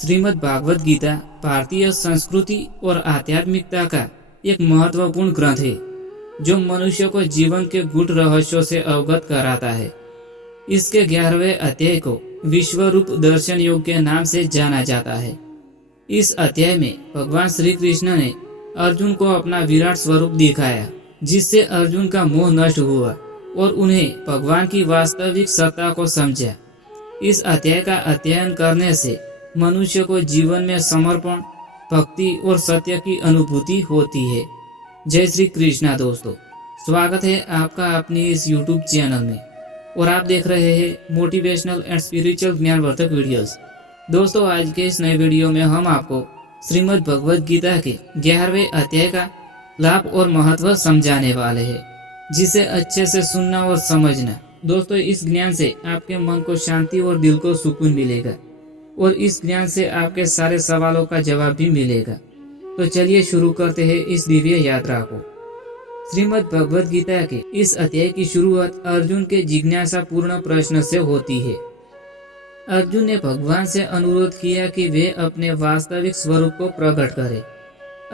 श्रीमद् भागवत गीता भारतीय संस्कृति और आध्यात्मिकता का एक महत्वपूर्ण ग्रंथ है जो मनुष्य को जीवन के गूढ़ रहस्यों से अवगत कराता है। इसके 11वें अध्याय को विश्व रूप दर्शन योग के नाम से जाना जाता है। इस अध्याय में भगवान श्री कृष्ण ने अर्जुन को अपना विराट स्वरूप दिखाया, जिससे अर्जुन का मोह नष्ट हुआ और उन्हें भगवान की वास्तविक सत्ता को समझा। इस अध्याय का अध्ययन करने से मनुष्य को जीवन में समर्पण, भक्ति और सत्य की अनुभूति होती है। जय श्री कृष्णा दोस्तों, स्वागत है आपका अपनी इस YouTube चैनल में और आप देख रहे हैं मोटिवेशनल एंड स्पिरिचुअल ज्ञानवर्धक वीडियोस। दोस्तों, आज के इस नए वीडियो में हम आपको श्रीमद् भगवद गीता के 11वें अध्याय का लाभ और महत्व समझाने वाले हैं, जिसे अच्छे से सुनना और समझना। दोस्तों, इस ज्ञान से आपके मन को शांति और दिल को सुकून मिलेगा और इस ज्ञान से आपके सारे सवालों का जवाब भी मिलेगा। तो चलिए शुरू करते हैं इस दिव्य यात्रा को। श्रीमद् भगवद गीता के इस अध्याय की शुरुआत अर्जुन के जिज्ञासा पूर्ण प्रश्न से होती है। अर्जुन ने भगवान से अनुरोध किया कि वे अपने वास्तविक स्वरूप को प्रकट करें।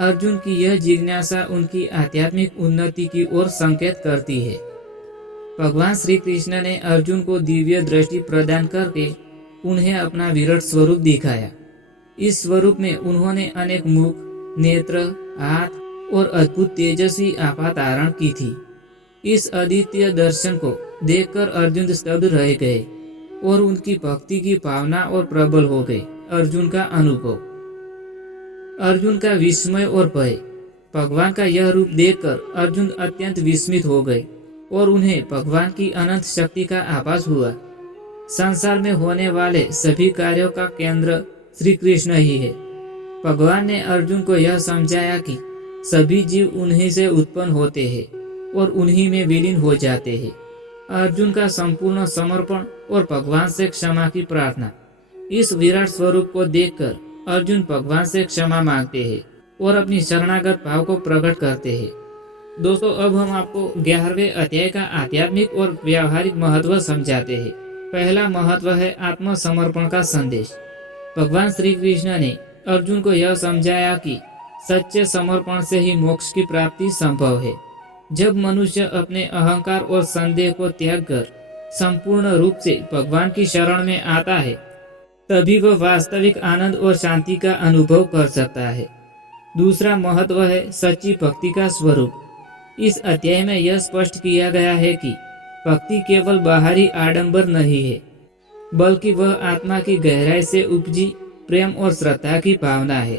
अर्जुन की यह जिज्ञासा उनकी आध्यात्मिक उन्नति की ओर संकेत करती है। भगवान श्री कृष्ण ने अर्जुन को दिव्य दृष्टि प्रदान करके उन्हें अपना विराट स्वरूप दिखाया। इस स्वरूप में उन्होंने अनेक मुख, नेत्र, हाथ और अद्भुत तेजस्वी आभा धारण की थी। इस अद्वितीय दर्शन को देखकर अर्जुन स्तब्ध रह गए और उनकी भक्ति की भावना और प्रबल हो गई। अर्जुन का अनुभव, अर्जुन का विस्मय और भय। भगवान का यह रूप देखकर अर्जुन अत्यंत विस्मित हो गए और उन्हें भगवान की अनंत शक्ति का आभास हुआ। संसार में होने वाले सभी कार्यों का केंद्र श्री कृष्ण ही है। भगवान ने अर्जुन को यह समझाया कि सभी जीव उन्हीं से उत्पन्न होते हैं और उन्हीं में विलीन हो जाते हैं। अर्जुन का संपूर्ण समर्पण और भगवान से क्षमा की प्रार्थना। इस विराट स्वरूप को देखकर अर्जुन भगवान से क्षमा मांगते हैं और अपनी शरणागत भाव को प्रकट करते हैं। दोस्तों, अब हम आपको 11वें अध्याय का आध्यात्मिक और व्यावहारिक महत्व समझाते हैं। पहला महत्व है आत्मसमर्पण का संदेश। भगवान श्री कृष्ण ने अर्जुन को यह समझाया कि सच्चे समर्पण से ही मोक्ष की प्राप्ति संभव है। जब मनुष्य अपने अहंकार और संदेह को त्याग कर संपूर्ण रूप से भगवान की शरण में आता है, तभी वह वास्तविक आनंद और शांति का अनुभव कर सकता है। दूसरा महत्व है सच्ची भक्ति का स्वरूप। इस अध्याय में यह स्पष्ट किया गया है कि भक्ति केवल बाहरी आडंबर नहीं है, बल्कि वह आत्मा की गहराई से उपजी प्रेम और श्रद्धा की भावना है।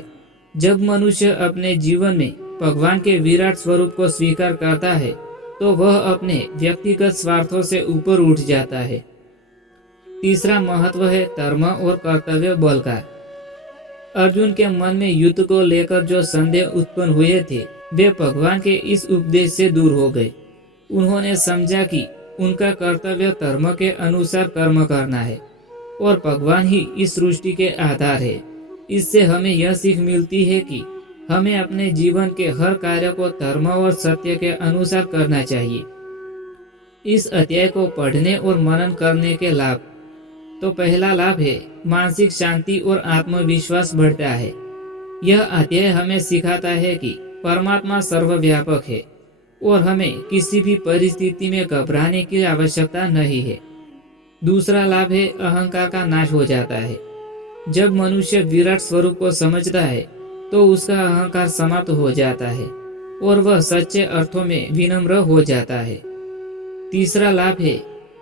जब मनुष्य अपने जीवन में भगवान के विराट स्वरूप को स्वीकार करता है, तो वह अपने व्यक्तिगत स्वार्थों से ऊपर उठ जाता है। तीसरा महत्व है धर्म और कर्तव्य बल का। अर्जुन के मन में युद्ध को लेकर जो संदेह उत्पन्न हुए थे, वे भगवान के इस उपदेश से दूर हो गए। उन्होंने समझा कि उनका कर्तव्य धर्म के अनुसार कर्म करना है और भगवान ही इस सृष्टि के आधार है। इससे हमें यह सीख मिलती है कि हमें अपने जीवन के हर कार्य को धर्म और सत्य के अनुसार करना चाहिए। इस अध्याय को पढ़ने और मनन करने के लाभ। तो पहला लाभ है मानसिक शांति और आत्मविश्वास बढ़ता है। यह अध्याय हमें सिखाता है कि परमात्मा सर्वव्यापक है और हमें किसी भी परिस्थिति में घबराने की आवश्यकता नहीं है। दूसरा लाभ है अहंकार का नाश हो जाता है। जब मनुष्य विराट स्वरूप को समझता है, तो उसका अहंकार समाप्त हो जाता है और वह सच्चे अर्थों में विनम्र हो जाता है। तीसरा लाभ है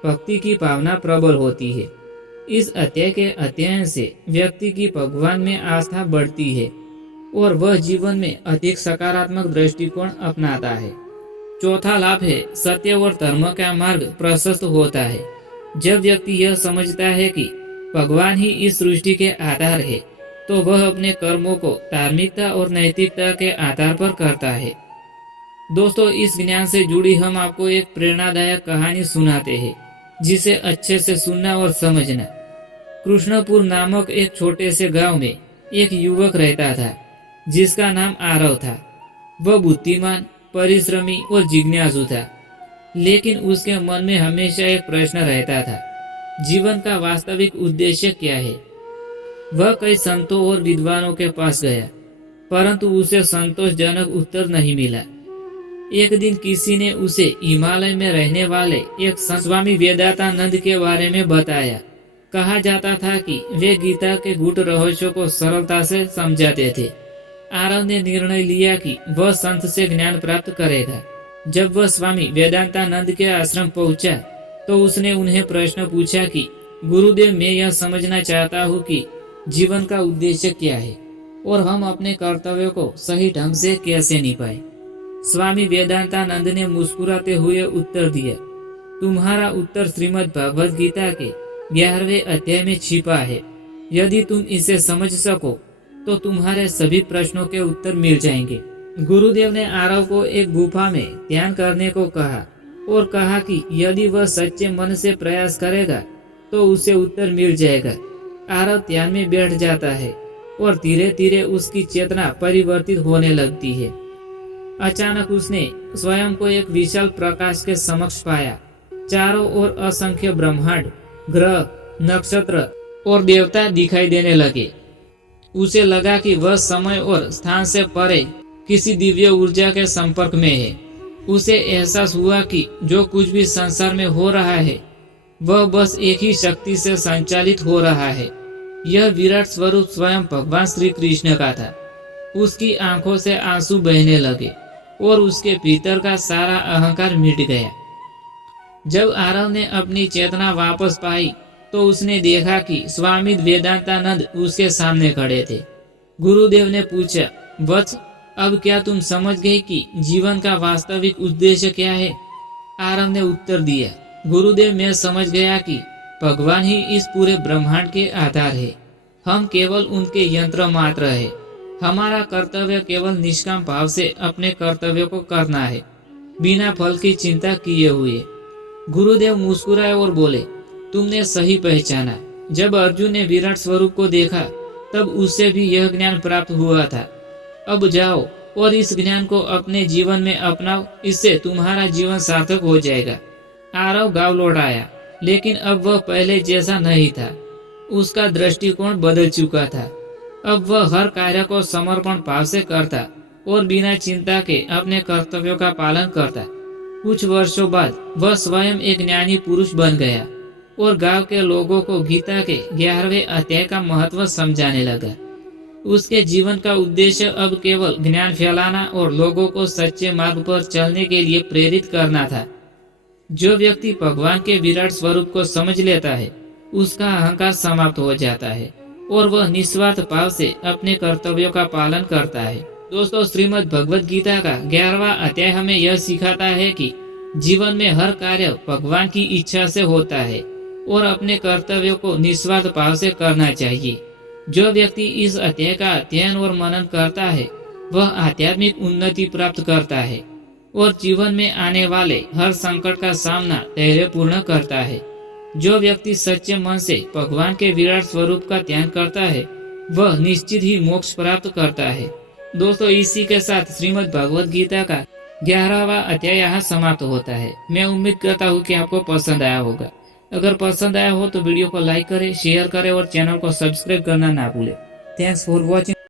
भक्ति की भावना प्रबल होती है। इस अध्याय के अध्ययन से व्यक्ति की भगवान में आस्था बढ़ती है और वह जीवन में अधिक सकारात्मक दृष्टिकोण अपनाता है। चौथा लाभ है सत्य और धर्म का मार्ग प्रशस्त होता है। जब व्यक्ति यह समझता है कि भगवान ही इस सृष्टि के आधार है, तो वह अपने कर्मों को धार्मिकता और नैतिकता के आधार पर करता है। दोस्तों, इस ज्ञान से जुड़ी हम आपको एक प्रेरणादायक कहानी सुनाते हैं, जिसे अच्छे से सुनना और समझना। कृष्णपुर नामक एक छोटे से गांव में एक युवक रहता था, जिसका नाम आरव था। वह बुद्धिमान, परिश्रमी और जिज्ञासु था, लेकिन उसके मन में हमेशा एक प्रश्न रहता था, जीवन का वास्तविक उद्देश्य क्या है। वह कई संतों और विद्वानों के पास गया, परंतु उसे संतोषजनक उत्तर नहीं मिला। एक दिन किसी ने उसे हिमालय में रहने वाले एक संत स्वामी वेदांतानंद के बारे में बताया। कहा जाता था कि वे गीता के गूढ़ रहस्यों को सरलता से समझाते थे। आरव ने निर्णय लिया कि वह संत से ज्ञान प्राप्त करेगा। जब वह स्वामी वेदांतानंद के आश्रम पहुंचा तो उसने उन्हें प्रश्न पूछा कि गुरुदेव, मैं यह समझना चाहता हूँ कि जीवन का उद्देश्य क्या है और हम अपने कर्तव्यों को सही ढंग से कैसे निभाएं। स्वामी वेदांतानंद ने मुस्कुराते हुए उत्तर दिया, तुम्हारा उत्तर श्रीमद् भगवद गीता के 11वें अध्याय में छिपा है। यदि तुम इसे समझ सको तो तुम्हारे सभी प्रश्नों के उत्तर मिल जाएंगे। गुरुदेव ने आरव को एक गुफा में ध्यान करने को कहा और कहा कि यदि वह सच्चे मन से प्रयास करेगा तो उसे उत्तर मिल जाएगा। आरव ध्यान में बैठ जाता है और धीरे धीरे उसकी चेतना परिवर्तित होने लगती है। अचानक उसने स्वयं को एक विशाल प्रकाश के समक्ष पाया। चारों ओर असंख्य ब्रह्मांड, ग्रह, नक्षत्र और देवता दिखाई देने लगे। उसे लगा कि वह समय और स्थान से परे किसी दिव्य ऊर्जा के संपर्क में है। उसे एहसास हुआ कि जो कुछ भी संसार में हो रहा है वह बस एक ही शक्ति से संचालित हो रहा है। यह विराट स्वरूप स्वयं भगवान श्री कृष्ण का था। उसकी आंखों से आंसू बहने लगे और उसके भीतर का सारा अहंकार मिट गया। जब आरव ने अपनी चेतना वापस पाई तो उसने देखा कि स्वामी वेदांतानंद उसके सामने खड़े थे। गुरुदेव ने पूछा, वत्स, अब क्या तुम समझ गए कि जीवन का वास्तविक उद्देश्य क्या है? आरव ने उत्तर दिया, गुरुदेव, मैं समझ गया कि भगवान ही इस पूरे ब्रह्मांड के आधार है। हम केवल उनके यंत्र मात्र है। हमारा कर्तव्य केवल निष्काम भाव से अपने कर्तव्य को करना है, बिना फल की चिंता किए हुए। गुरुदेव मुस्कुराए और बोले, तुमने सही पहचाना। जब अर्जुन ने विराट स्वरूप को देखा तब उससे भी यह ज्ञान प्राप्त हुआ था। अब जाओ और इस ज्ञान को अपने जीवन में अपनाओ, इससे तुम्हारा जीवन सार्थक हो जाएगा। आरव गांव लौट आया, लेकिन अब वह पहले जैसा नहीं था। उसका दृष्टिकोण बदल चुका था। अब वह हर कार्य को समर्पण भाव से करता और बिना चिंता के अपने कर्तव्यों का पालन करता। कुछ वर्षों बाद वह स्वयं एक ज्ञानी पुरुष बन गया और गांव के लोगों को गीता के 11वें अध्याय का महत्व समझाने लगा। उसके जीवन का उद्देश्य अब केवल ज्ञान फैलाना और लोगों को सच्चे मार्ग पर चलने के लिए प्रेरित करना था। जो व्यक्ति भगवान के विराट स्वरूप को समझ लेता है उसका अहंकार समाप्त हो जाता है और वह निस्वार्थ भाव से अपने कर्तव्यों का पालन करता है। दोस्तों, श्रीमद् भगवद गीता का 11वां अध्याय हमें यह सिखाता है कि जीवन में हर कार्य भगवान की इच्छा से होता है और अपने कर्तव्यों को निस्वार्थ भाव से करना चाहिए। जो व्यक्ति इस अध्याय का अध्ययन और मनन करता है वह आध्यात्मिक उन्नति प्राप्त करता है और जीवन में आने वाले हर संकट का सामना धैर्यपूर्ण करता है। जो व्यक्ति सच्चे मन से भगवान के विराट स्वरूप का ध्यान करता है वह निश्चित ही मोक्ष प्राप्त करता है। दोस्तों, इसी के साथ श्रीमद् भगवद गीता का 11वां अध्याय यहाँ समाप्त होता है। मैं उम्मीद करता हूँ कि आपको पसंद आया होगा। अगर पसंद आया हो तो वीडियो को लाइक करें, शेयर करें और चैनल को सब्सक्राइब करना ना भूलें। Thanks for watching.